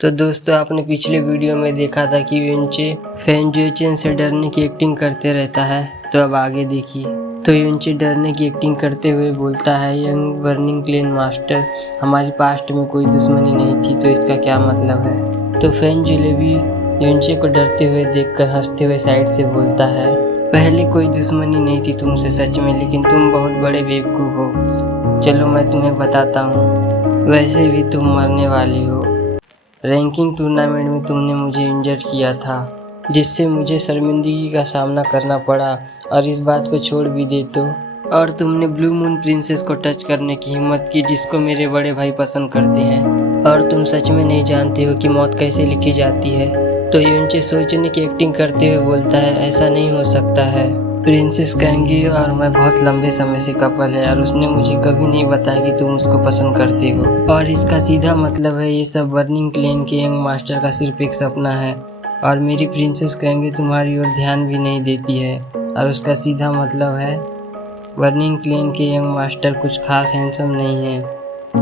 तो दोस्तों, आपने पिछले वीडियो में देखा था कि युनचे फैन जुएचेन से डरने की एक्टिंग करते रहता है। तो अब आगे देखिए। तो युनचे डरने की एक्टिंग करते हुए बोलता है, यंग बर्निंग क्लेन मास्टर, हमारी पास्ट में कोई दुश्मनी नहीं थी, तो इसका क्या मतलब है। तो फैन जुएलेवी युनचे को डरते हुए देखकर हंसते हुए साइड से बोलता है, पहले कोई दुश्मनी नहीं थी तुमसे सच में, लेकिन तुम बहुत बड़े बेवकूफ़ हो। चलो मैं तुम्हें बताता हूँ, वैसे भी तुम मरने वाली हो। रैंकिंग टूर्नामेंट में तुमने मुझे इंजर किया था, जिससे मुझे शर्मिंदगी का सामना करना पड़ा, और इस बात को छोड़ भी दे तो। और तुमने ब्लू मून प्रिंसेस को टच करने की हिम्मत की, जिसको मेरे बड़े भाई पसंद करते हैं। और तुम सच में नहीं जानते हो कि मौत कैसे लिखी जाती है। तो युनचे सोचने की एक्टिंग करते हुए बोलता है, ऐसा नहीं हो सकता है। प्रिंसेस कैंगी और मैं बहुत लंबे समय से कपल है, और उसने मुझे कभी नहीं बताया कि तुम उसको पसंद करते हो। और इसका सीधा मतलब है, ये सब बर्निंग क्लेन के यंग मास्टर का सिर्फ एक सपना है, और मेरी प्रिंसेस कैंगी तुम्हारी ओर ध्यान भी नहीं देती है। और उसका सीधा मतलब है, बर्निंग क्लेन के यंग मास्टर कुछ खास हैंडसम नहीं है,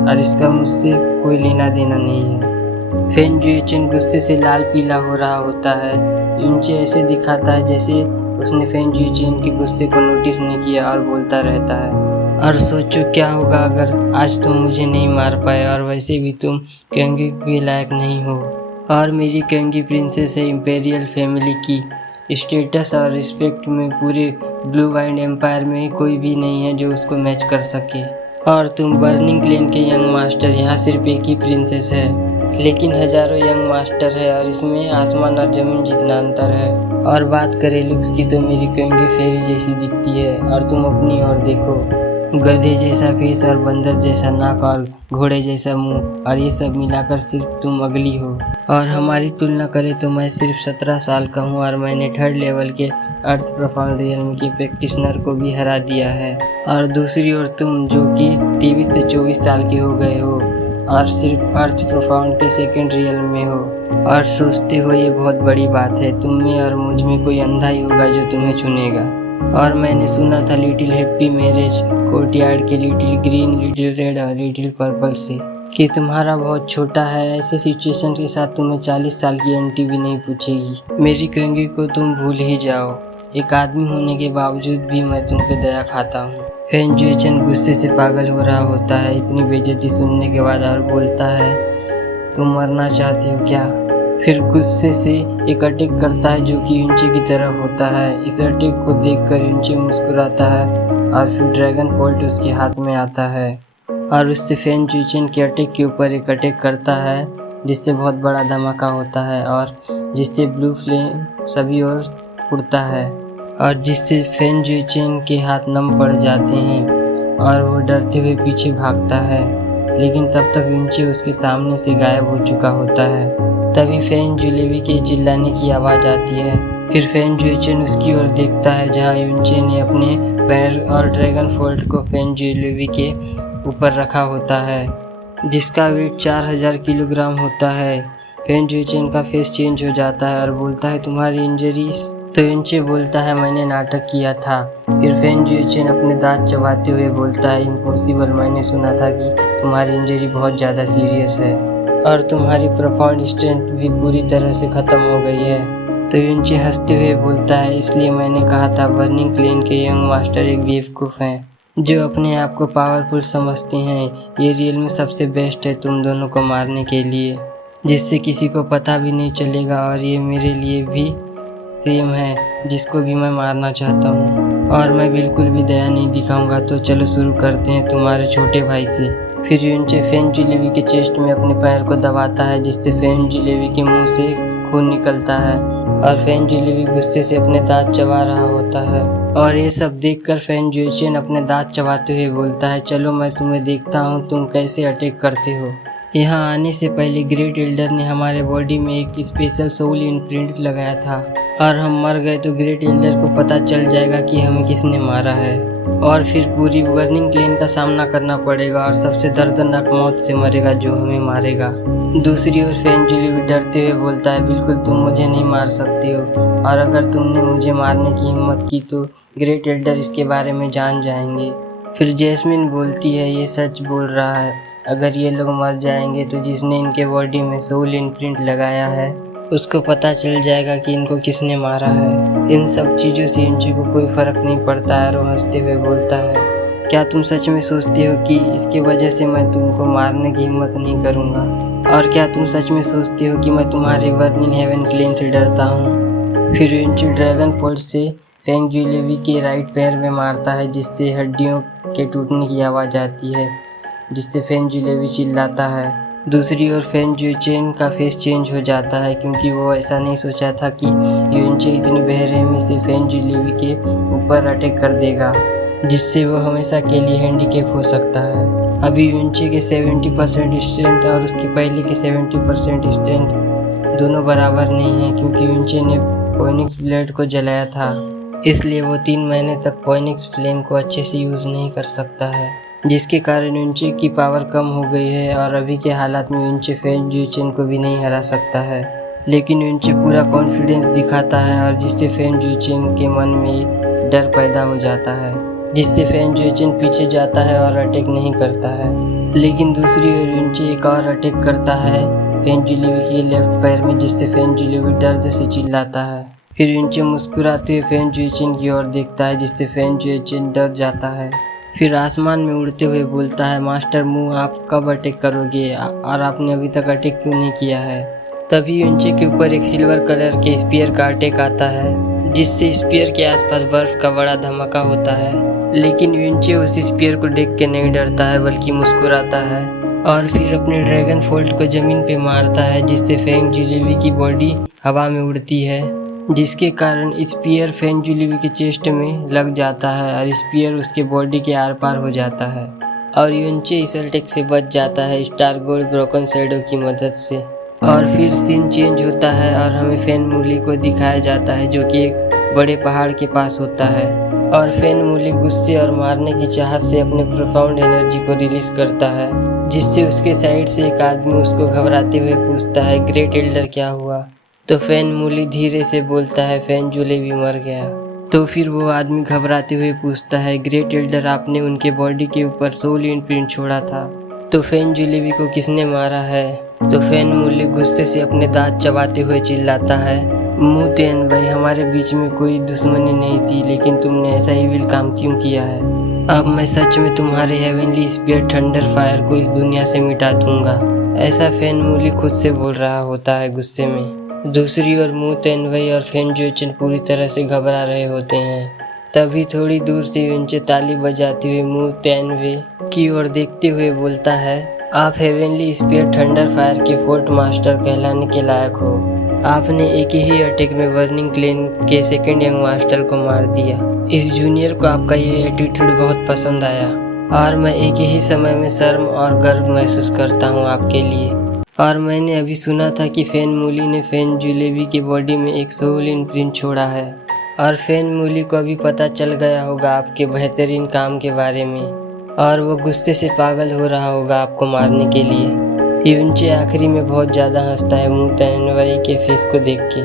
और इसका मुझसे कोई लेना देना नहीं है। फैन जुएचेन गुस्से से लाल पीला हो रहा होता है। युनचे ऐसे दिखाता है जैसे उसने फैन जुएचेन के गुस्से को नोटिस नहीं किया, और बोलता रहता है, और सोचो क्या होगा अगर आज तुम मुझे नहीं मार पाए, और वैसे भी तुम कैंगी के लायक नहीं हो, और मेरी कैंगी प्रिंसेस है इंपेरियल फैमिली की। स्टेटस और रिस्पेक्ट में पूरे ब्लू वाइंड एम्पायर में कोई भी नहीं है जो उसको मैच कर सके। और तुम बर्निंग क्लेन के यंग मास्टर, यहाँ सिर्फ एक ही प्रिंसेस है, लेकिन हजारों यंग मास्टर है, और इसमें आसमान और जमीन जितना अंतर है। और बात करें लुक्स की, तो मेरी कैंगी फेरी जैसी दिखती है, और तुम अपनी ओर देखो, गधे जैसा फेस और बंदर जैसा नाक और घोड़े जैसा मुंह, और ये सब मिलाकर सिर्फ तुम अगली हो। और हमारी तुलना करें तो मैं सिर्फ 17 साल का हूँ, और मैंने 3rd लेवल के अर्थ प्रोफाउंड रियल्म के प्रैक्टिशनर को भी हरा दिया है। और दूसरी ओर तुम, जो कि 23 से 24 साल के हो गए हो, और सिर्फ अर्थ प्रोफाउंड के 2nd रियल में हो, और सोचते हो ये बहुत बड़ी बात है, तुम में और मुझ में कोई अंधा ही होगा जो तुम्हें चुनेगा। और मैंने सुना था लिटिल हैप्पी मैरिज कोर्टयार्ड के लिटिल ग्रीन, लिटिल रेड और लिटिल पर्पल से, कि तुम्हारा बहुत छोटा है। ऐसे सिचुएशन के साथ तुम्हें 40 साल की आंटी भी नहीं पूछेगी। मेरी कैंगी को तुम भूल ही जाओ, एक आदमी होने के बावजूद भी मैं तुम पे दया खाता हूँ। फैन जुएचेन गुस्से से पागल हो रहा होता है इतनी बेइज्जती सुनने के बाद, और बोलता है, तुम मरना चाहते हो क्या। फिर गुस्से से एक अटैक करता है जो कि युनचे की तरफ होता है। इस अटैक को देखकर युनचे मुस्कुराता है, और फिर ड्रैगन फोल्ट उसके हाथ में आता है, और उससे फैन जुएचेन के अटैक के ऊपर एक अटैक करता है, जिससे बहुत बड़ा धमाका होता है, और जिससे ब्लू फ्लेम सभी ओर उड़ता है, और जिससे फैन जुएचेन के हाथ नम पड़ जाते हैं, और वो डरते हुए पीछे भागता है। लेकिन तब तक युनचे उसके सामने से गायब हो चुका होता है। तभी फैन जुएलेवी के चिल्लाने की आवाज़ आती है। फिर फैन जुएचेन उसकी ओर देखता है, जहाँ युनचे ने अपने पैर और ड्रैगन फोल्ट को फैन जुएलेवी के ऊपर रखा होता है, जिसका वेट 4000 किलोग्राम होता है। फैन जुएचेन का फेस चेंज हो जाता है, और बोलता है, तुम्हारी इंजरीज। तो युनचे बोलता है, मैंने नाटक किया था। फिर फैन जुएचेन अपने दांत चबाते हुए बोलता है, इम्पॉसिबल, मैंने सुना था कि तुम्हारी इंजरी बहुत ज़्यादा सीरियस है, और तुम्हारी प्रोफाउंड स्ट्रेंथ भी पूरी तरह से ख़त्म हो गई है। तो युनचे हंसते हुए बोलता है, इसलिए मैंने कहा था बर्निंग क्लेन के यंग मास्टर एक बेवकूफ़ हैं, जो अपने आप को पावरफुल समझते हैं। ये रियल में सबसे बेस्ट है तुम दोनों को मारने के लिए, जिससे किसी को पता भी नहीं चलेगा, और ये मेरे लिए भी सेम है, जिसको भी मैं मारना चाहता हूँ, और मैं बिल्कुल भी दया नहीं दिखाऊंगा। तो चलो शुरू करते हैं तुम्हारे छोटे भाई से। फिर युनचे फैन जुएलेवी के चेस्ट में अपने पैर को दबाता है, जिससे फैन जुएलेवी के मुंह से खून निकलता है, और फैन जुएलेवी गुस्से से अपने दांत चबा रहा होता है। और ये सब देखकर फैन जुएचेन अपने दांत चबाते हुए बोलता है, चलो मैं तुम्हें देखता हूँ तुम कैसे अटैक करते हो। यहाँ आने से पहले ग्रेट एल्डर ने हमारे बॉडी में एक स्पेशल सोल इम्प्रिंट लगाया था, और हम मर गए तो ग्रेट एल्डर को पता चल जाएगा कि हमें किसने मारा है, और फिर पूरी बर्निंग क्लेन का सामना करना पड़ेगा, और सबसे दर्दनाक मौत से मरेगा जो हमें मारेगा। दूसरी ओर फैन जुएलेवी डरते हुए बोलता है, बिल्कुल तुम मुझे नहीं मार सकते हो, और अगर तुमने मुझे मारने की हिम्मत की तो ग्रेट एल्डर इसके बारे में जान जाएंगे। फिर जैस्मिन बोलती है, ये सच बोल रहा है, अगर ये लोग मर जाएंगे तो जिसने इनके बॉडी में सोल इम्प्रिंट लगाया है उसको पता चल जाएगा कि इनको किसने मारा है। इन सब चीज़ों से युनची को कोई फ़र्क नहीं पड़ता है और वो हंसते हुए बोलता है, क्या तुम सच में सोचते हो कि इसके वजह से मैं तुमको मारने की हिम्मत नहीं करूँगा? और क्या तुम सच में सोचते हो कि मैं तुम्हारे बर्निंग हेवन क्लेन से डरता हूँ? फिर युनची ड्रैगन फोल्ड से फेंग जुएलेवी के राइट पैर में मारता है, जिससे हड्डियों के टूटने की आवाज़ आती है, जिससे फेंग जुएलेवी चिल्लाता है। दूसरी ओर फेंग जुएचेन का फेस चेंज हो जाता है, क्योंकि वो ऐसा नहीं सोचा था कि युनची इतनी बेरहमी से फेंग जुएलेवी के ऊपर अटैक कर देगा, जिससे वो हमेशा के लिए हैंडीकैप हो सकता है। अभी युनची के 70% स्ट्रेंथ और उसके पहले के 70% स्ट्रेंथ दोनों बराबर नहीं है, क्योंकि युनची ने फोनिक्स ब्लेड को जलाया था, इसलिए वो 3 महीने तक फोनिक्स फ्लेम को अच्छे से यूज़ नहीं कर सकता है, जिसके कारण युनची की पावर कम हो गई है और अभी के हालात में युनची फेंग जुएचेन को भी नहीं हरा सकता है। लेकिन युनची पूरा कॉन्फिडेंस दिखाता है और जिससे फेंग जुएचेन के मन में डर पैदा हो जाता है, जिससे फेंग जुएचेन पीछे जाता है और अटैक नहीं करता है। लेकिन दूसरी ओर युनची एक और अटैक करता है फेंग जुएलेवी के लेफ्ट पैर में, जिससे फेंग जुएलेवी दर्द से चिल्लाता है। फिर युनची मुस्कुराते हुए फेंग जुएचेन की ओर देखता है, जिससे फेंग जुएचेन डर जाता है। फिर आसमान में उड़ते हुए बोलता है, मास्टर मू आप कब अटैक करोगे और आपने अभी तक अटैक क्यों नहीं किया है? तभी युनची के ऊपर एक सिल्वर कलर के स्पीयर का अटैक आता है, जिससे स्पीयर के आसपास बर्फ का बड़ा धमाका होता है। लेकिन युनची उस स्पीयर को देख के नहीं डरता है, बल्कि मुस्कुराता है और फिर अपने ड्रैगन फोल्ट को जमीन पे मारता है, जिससे फेंग जुएलेवी की बॉडी हवा में उड़ती है, जिसके कारण स्पीयर फेंग जुएलेवी के चेस्ट में लग जाता है और स्पीयर उसके बॉडी के आर पार हो जाता है और युनची इस अटैक से बच जाता है स्टार गोल्ड ब्रोकन शैडो की मदद से। और फिर सीन चेंज होता है और हमें फेन मूली को दिखाया जाता है, जो कि एक बड़े पहाड़ के पास होता है और फेन मूली गुस्से और मारने की चाहत से अपने प्रोफाउंड एनर्जी को रिलीज करता है, जिससे उसके साइड से एक आदमी उसको घबराते हुए पूछता है, ग्रेट एल्डर क्या हुआ? तो फेन मूली धीरे से बोलता है, फेंग जुएलेवी मर गया। तो फिर वो आदमी घबराते हुए पूछता है, ग्रेट एल्डर आपने उनके बॉडी के ऊपर सोल इम्प्रिंट छोड़ा था, तो फेंग जुएलेवी को किसने मारा है? तो फेन मूली गुस्से से अपने दांत चबाते हुए चिल्लाता है, मू तेन भाई हमारे बीच में कोई दुश्मनी नहीं थी, लेकिन तुमने ऐसा इविल काम क्यों किया है? अब मैं सच में तुम्हारे हेवनली स्पीयर थंडर फायर को इस दुनिया से मिटा दूंगा। ऐसा फेन मूली खुद से बोल रहा होता है गुस्से में। दूसरी ओर मू तेनवई और फेंग जुएचेन पूरी तरह से घबरा रहे होते हैं। तभी थोड़ी दूर से युनची ताली बजाते हुए मू तेनवे की ओर देखते हुए बोलता है, आप हेवनली स्पीयर थंडर फायर के फोर्ट मास्टर कहलाने के लायक हो। आपने एक ही अटैक में बर्निंग क्लेन के सेकंड यंग मास्टर को मार दिया। इस जूनियर को आपका ये एटीट्यूड बहुत पसंद आया और मैं एक ही समय में शर्म और गर्व महसूस करता हूँ आपके लिए। और मैंने अभी सुना था कि फेन मूली ने फेंग जुएलेवी की बॉडी में एक सोल इम्प्रिंट छोड़ा है और फेन मूली को अभी पता चल गया होगा आपके बेहतरीन काम के बारे में और वो गुस्से से पागल हो रहा होगा आपको मारने के लिए। युनची आखिरी में बहुत ज़्यादा हंसता है मू तियानवे के फेस को देख के।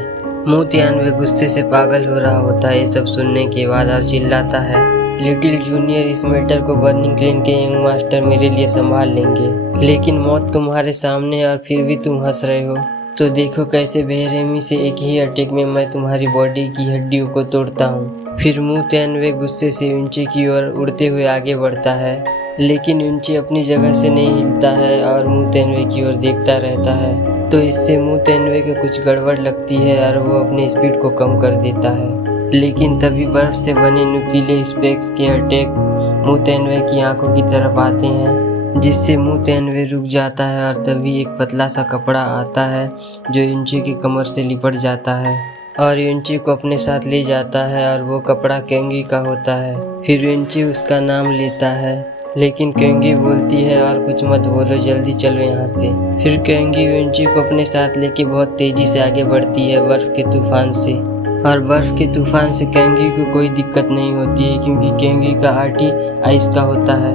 मू तियानवे गुस्से से पागल हो रहा होता है ये सब सुनने के बाद और चिल्लाता है, लिटिल जूनियर इस मैटर को बर्निंग क्लेन के यंग मास्टर मेरे लिए संभाल लेंगे, लेकिन मौत तुम्हारे सामने है और फिर भी तुम हंस रहे हो। तो देखो कैसे बेरहमी से एक ही अटैक में मैं तुम्हारी बॉडी की हड्डियों को तोड़ता हूँ। फिर मू तियानवे गुस्से से युनची की ओर उड़ते हुए आगे बढ़ता है, लेकिन युनची अपनी जगह से नहीं हिलता है और मू तियानवे की ओर देखता रहता है। तो इससे मू तियानवे को कुछ गड़बड़ लगती है और वो अपनी स्पीड को कम कर देता है। लेकिन तभी बर्फ से बने नुकीले स्पेक्स के अटैक मू तियानवे की आंखों की तरफ आते हैं, जिससे मू तियानवे रुक जाता है और तभी एक पतला सा कपड़ा आता है जो युनची की कमर से लिपट जाता है और युनची को अपने साथ ले जाता है और वो कपड़ा केंगी का होता है। फिर युनची उसका नाम लेता है, लेकिन केंगी बोलती है और कुछ मत बोलो, जल्दी चलो यहाँ से। फिर केंगी युनची को अपने साथ लेके बहुत तेजी से आगे बढ़ती है बर्फ के तूफान से, और बर्फ के तूफान से केंगी को कोई दिक्कत नहीं होती है क्योंकि केंगी का आर्टी आइस का होता है।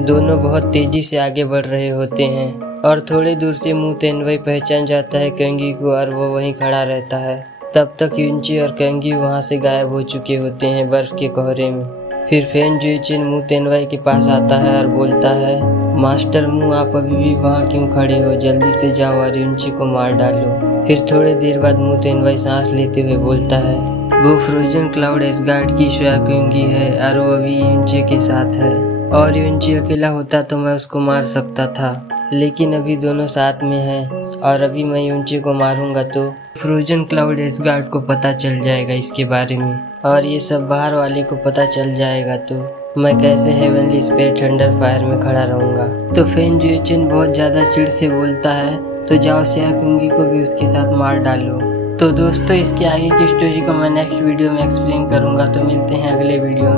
दोनों बहुत तेजी से आगे बढ़ रहे होते हैं और थोड़ी दूर से मू तियानवे पहचान जाता है केंगी को और वो वहीं खड़ा रहता है। तब तक युनची और केंगी वहाँ से गायब हो चुके होते हैं बर्फ के कोहरे में। फिर फेंग जुएचेन मू तियानवे के पास आता है और बोलता है, मास्टर मुंह, आप अभी भी वहाँ क्यों खड़े हो, जल्दी से जाओ और युनची को मार डालो। फिर थोड़ी देर बाद मु तेनवाई सांस लेते हुए बोलता है, वो फ्रोजन क्लाउड एसगार्ड की श्वाकुंगी है और वो अभी युनची के साथ है, और युनची अकेला होता तो मैं उसको मार सकता था, लेकिन अभी दोनों साथ में हैं और अभी मैं युनची को मारूंगा तो फ्रोजन क्लाउड एसगार्ड को पता चल जाएगा इसके बारे में, और ये सब बाहर वाले को पता चल जाएगा तो मैं कैसे हेवनली स्पेयर थंडर फायर में खड़ा रहूंगा। तो फेन जुएचेन बहुत ज़्यादा चिढ़ से बोलता है, तो जाओ श्याकुंगी को भी उसके साथ मार डालो। तो दोस्तों, इसके आगे की स्टोरी को मैं नेक्स्ट वीडियो में एक्सप्लेन करूंगा, तो मिलते हैं अगले वीडियो में।